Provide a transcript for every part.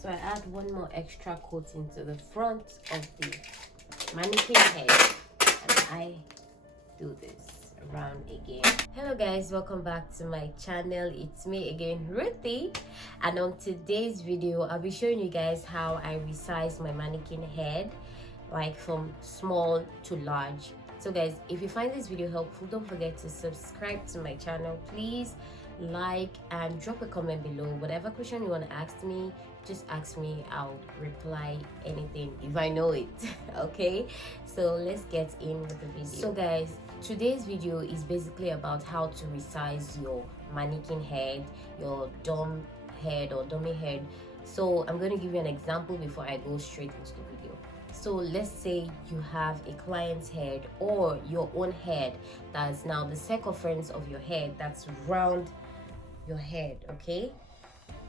So I add one more extra coating to the front of the mannequin head, and I do this around again. Hello guys, welcome back to my channel. It's me again, Ruthie, and on today's video I'll be showing you guys how I resize my mannequin head, like from small to large. So guys, if you find this video helpful, don't forget to subscribe to my channel, please like and drop a comment below. Whatever question you want to ask me, just ask me. I'll reply anything if I know it. Okay, so let's get in with the video. So guys, today's video is basically about how to resize your mannequin head, your dumb head or dummy head. So I'm going to give you an example before I go straight into the video. So let's say you have a client's head or your own head that's now the circumference of your head that's round your head. Okay,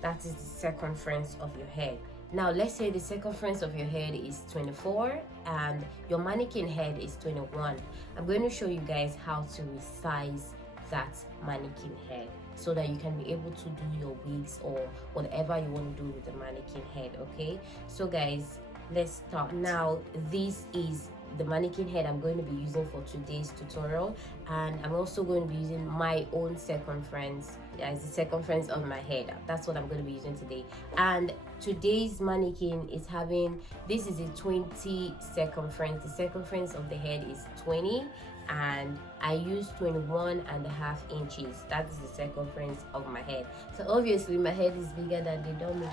that is the circumference of your head. Now let's say the circumference of your head is 24 and your mannequin head is 21. I'm going to show you guys how to resize that mannequin head so that you can be able to do your wigs or whatever you want to do with the mannequin head. Okay, so guys, let's start. Now this is the mannequin head I'm going to be using for today's tutorial, and I'm also going to be using my own circumference as the circumference of my head. That's what I'm going to be using today. And today's mannequin is having, this is a 20 circumference. The circumference of the head is 20 and I use 21.5 inches. That is the circumference of my head. So obviously my head is bigger than the dummy.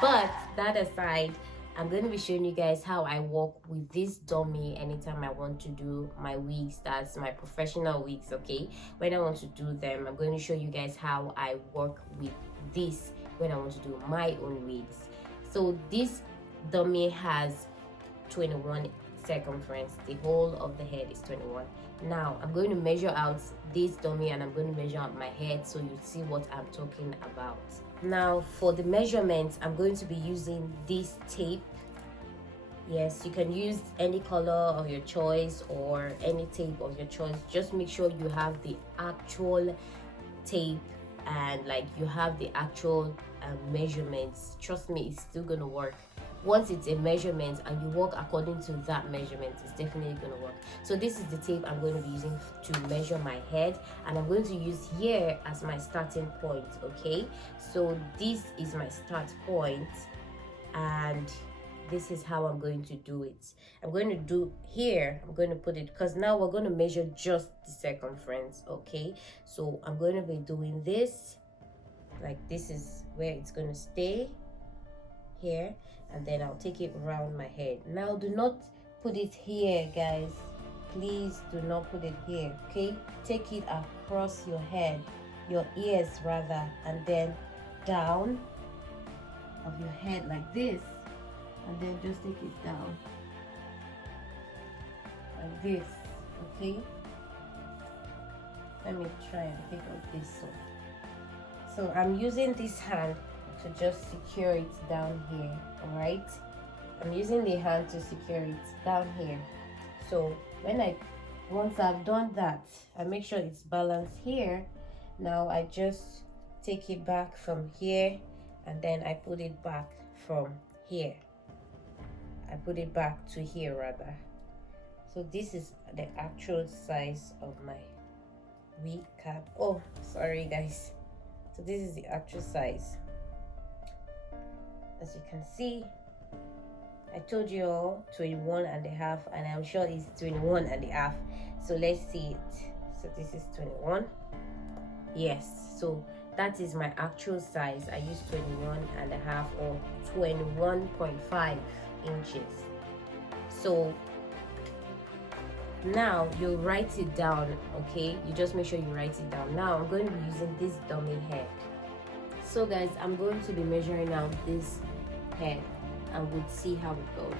But that aside, I'm going to be showing you guys how I work with this dummy anytime I want to do my wigs. That's my professional wigs. Okay, when I want to do them, I'm going to show you guys how I work with this when I want to do my own wigs. So this dummy has 21 circumference. The whole of the head is 21. Now I'm going to measure out this dummy and I'm going to measure out my head so you see what I'm talking about. Now for the measurements, I'm going to be using this tape. Yes, you can use any color of your choice or any tape of your choice. Just make sure you have the actual tape and like you have the actual measurements. Trust me, it's still gonna work. Once it's a measurement and you work according to that measurement, it's definitely going to work. So this is the tape I'm going to be using to measure my head, and I'm going to use here as my starting point. Okay, so this is my start point and this is how I'm going to do it. I'm going to do here, I'm going to put it, because now we're going to measure just the circumference. Okay, so I'm going to be doing this, like this is where it's going to stay here, and then I'll take it around my head. Now do not put it here, guys, please do not put it here. Okay, take it across your head, your ears rather, and then down of your head like this, and then just take it down like this. Okay, let me try and pick up this one. So I'm using this hand to just secure it down here. All right, I'm using the hand to secure it down here. So once I've done that, I make sure it's balanced here. Now I just take it back from here and then I put it back from here. I put it back to here rather. So this is the actual size of my wig cap. Oh, sorry guys. So this is the actual size. As you can see, I told you all 21.5, and I'm sure it's 21.5. So let's see it. So this is 21. Yes, so that is my actual size. I use 21.5 or 21.5 inches. So now you write it down. Okay, you just make sure you write it down. Now I'm going to be using this dummy head. So guys, I'm going to be measuring out this head and we'll see how it goes.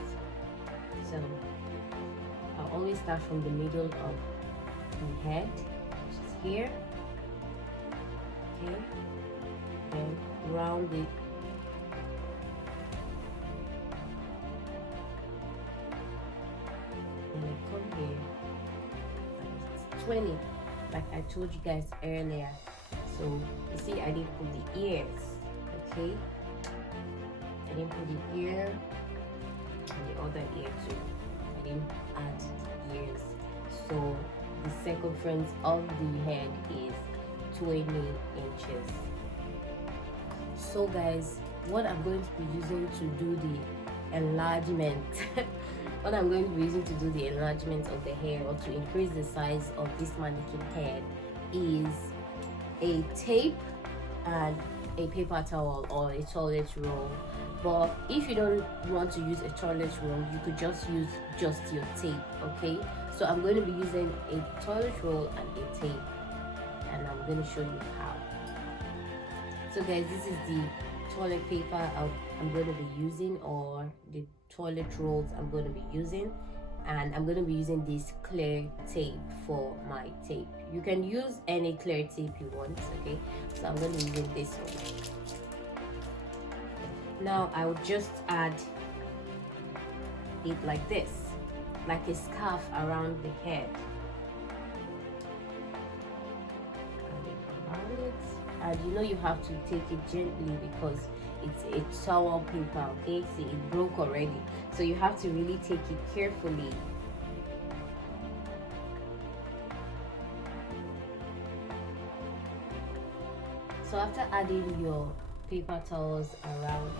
So I'll always start from the middle of the head, which is here. Okay, then round it and I come here and it's 20 like I told you guys earlier. So you see I did put the ears. Okay, I didn't put it here, and the other ear too. I didn't add the ears. So the circumference of the head is 20 inches. So guys, what I'm going to be using to do the enlargement what I'm going to be using to do the enlargement of the hair, or to increase the size of this mannequin head, is a tape and a paper towel or a toilet roll. But if you don't want to use a toilet roll, you could just use just your tape. Okay, so I'm going to be using a toilet roll and a tape, and I'm going to show you how. So guys, this is the toilet paper I'm going to be using, or the toilet rolls I'm going to be using, and I'm going to be using this clear tape for my tape. You can use any clear tape you want. Okay, so I'm going to be using this one. Now I will just add it like this, like a scarf around the head. And you know you have to take it gently because it's a towel paper. Okay, see, it broke already, so you have to really take it carefully. So after adding your paper towels around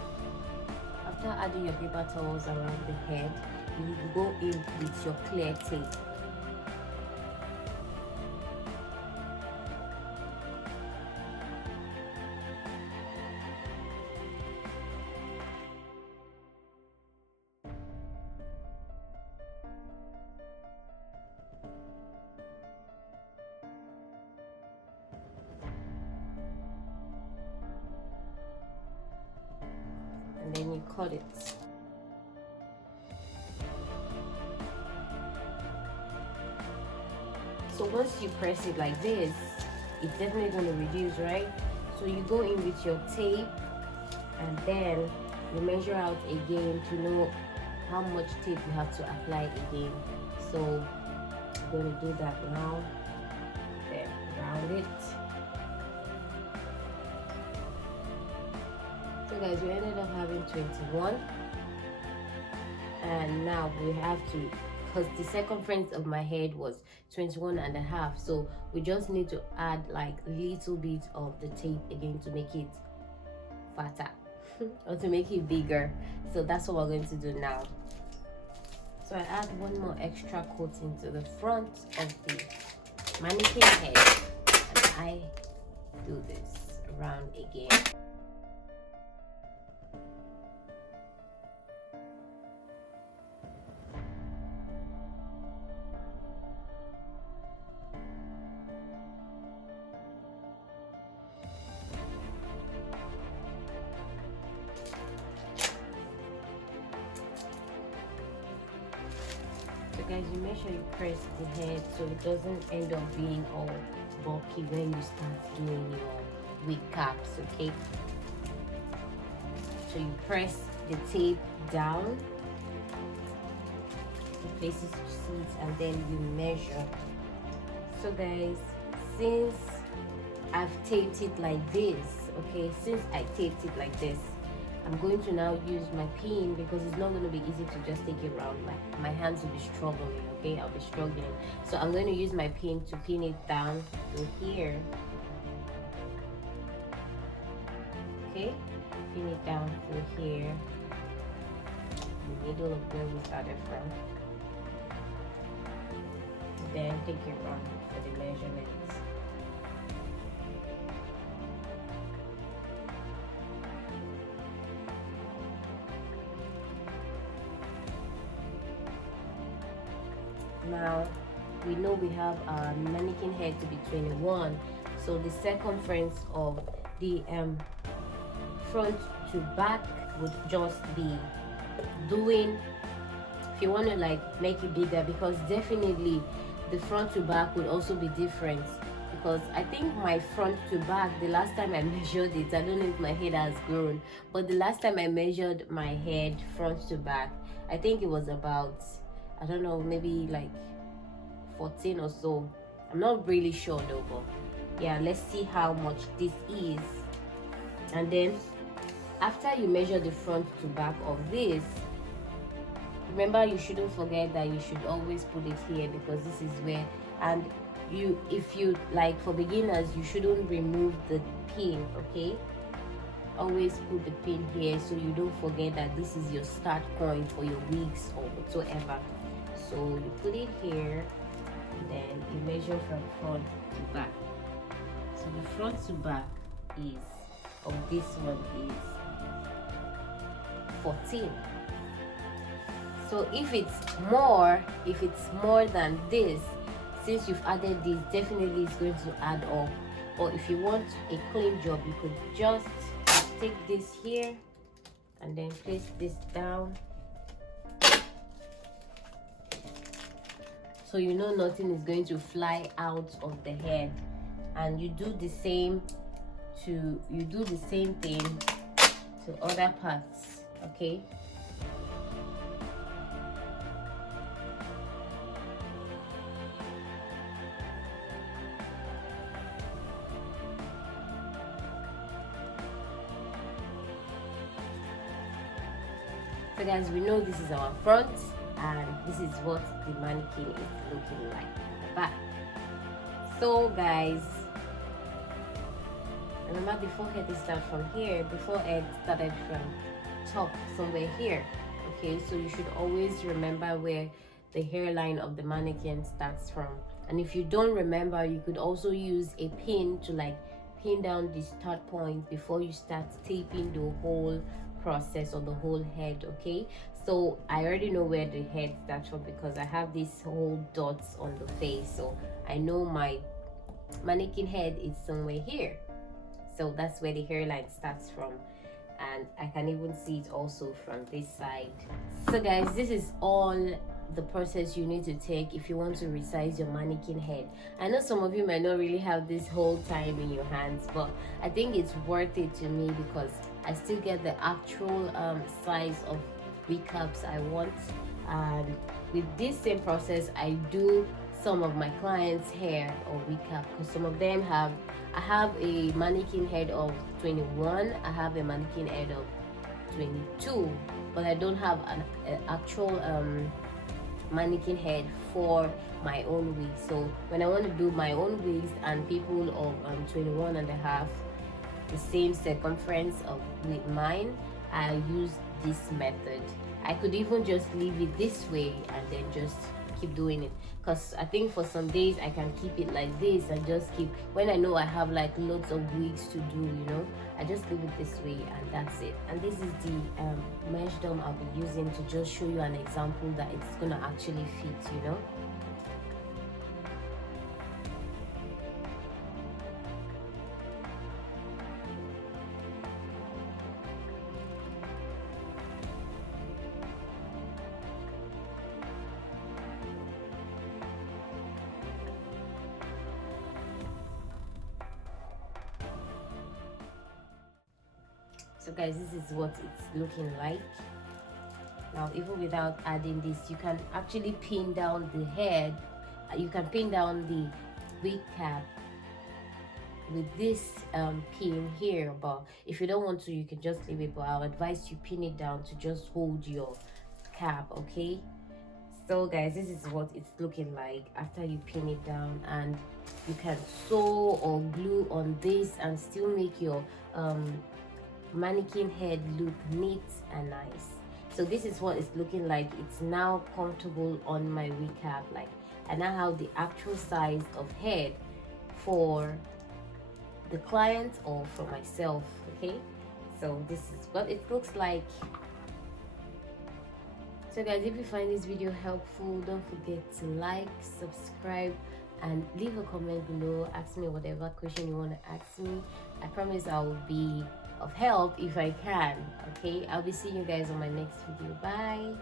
the head, you go in with your clear tape. And then you cut it. So once you press it like this, it's definitely going to reduce, right? So you go in with your tape, and then you measure out again to know how much tape you have to apply again. So I'm going to do that now. Then round it. So guys, we ended up having 21, and now we have to, because the circumference of my head was 21 and a half, so we just need to add like a little bit of the tape again to make it fatter or to make it bigger. So that's what we're going to do now. So I add one more extra coating to the front of the mannequin head, and I do this around again. So guys, you make sure you press the head so it doesn't end up being all bulky when you start doing your wig caps. Okay, so you press the tape down, the places to sit, and then you measure. So guys, since I've taped it like this, okay, I'm going to now use my pin, because it's not going to be easy to just take it around. My hands will be struggling. Okay, I'll be struggling. So I'm going to use my pin to pin it down to here. Okay, pin it down to here, the middle of where we started from. Then take it around for the measurements. Now we know we have our mannequin head to be 21, so the circumference of the front to back would just be doing, if you want to like make it bigger, because definitely the front to back would also be different, because I think my front to back, the last time I measured it, I don't know if my head has grown, but the last time I measured my head front to back, I think it was about, I don't know, maybe like 14 or so. I'm not really sure though, but yeah, let's see how much this is. And then after you measure the front to back of this, remember you shouldn't forget that you should always put it here, because this is where, and if you like, for beginners, you shouldn't remove the pin, okay? Always put the pin here so you don't forget that this is your start point for your wigs or whatsoever. So you put it here, and then you measure from front to back. So the front to back is of this one is 14. So if it's more than this, since you've added this, definitely it's going to add up. Or if you want a clean job, you could just take this here and then place this down, so you know nothing is going to fly out of the head. And you do the same thing to other parts, okay? So guys, we know this is our front, and this is what the mannequin is looking like at the back. So guys, remember the forehead is started from here, before head started from top somewhere here, okay? So you should always remember where the hairline of the mannequin starts from. And if you don't remember, you could also use a pin to like pin down the start point before you start taping the whole process or the whole head, okay? So I already know where the head starts from because I have these whole dots on the face, so I know my mannequin head is somewhere here. So that's where the hairline starts from, and I can even see it also from this side. So guys, this is all the process you need to take if you want to resize your mannequin head. I know some of you might not really have this whole time in your hands, but I think it's worth it to me because I still get the actual size of wig caps I want. And with this same process, I do some of my clients' hair or wig cap, because some of them I have a mannequin head of 21, I have a mannequin head of 22, but I don't have an actual mannequin head for my own wigs. So when I want to do my own wigs and people of 21 and a half, the same circumference of with mine, I use this method. I could even just leave it this way and then just keep doing it, because I think for some days I can keep it like this and just keep, when I know I have like lots of wigs to do, you know, I just leave it this way and that's it. And this is the mesh dome I'll be using to just show you an example that it's gonna actually fit, you know. So guys, this is what it's looking like. Now even without adding this, you can actually pin down the head, you can pin down the wig cap with this pin here, but if you don't want to, you can just leave it, but I'll advise you pin it down to just hold your cap, okay? So guys, this is what it's looking like after you pin it down, and you can sew or glue on this and still make your mannequin head look neat and nice. So this is what it's looking like. It's now comfortable on my wig cap. Like, I now have the actual size of head for the client or for myself, okay? So this is what it looks like. So guys, if you find this video helpful, don't forget to like, subscribe, and leave a comment below. Ask me whatever question you want to ask me. I promise I will be of help if I can, okay? I'll be seeing you guys on my next video. Bye.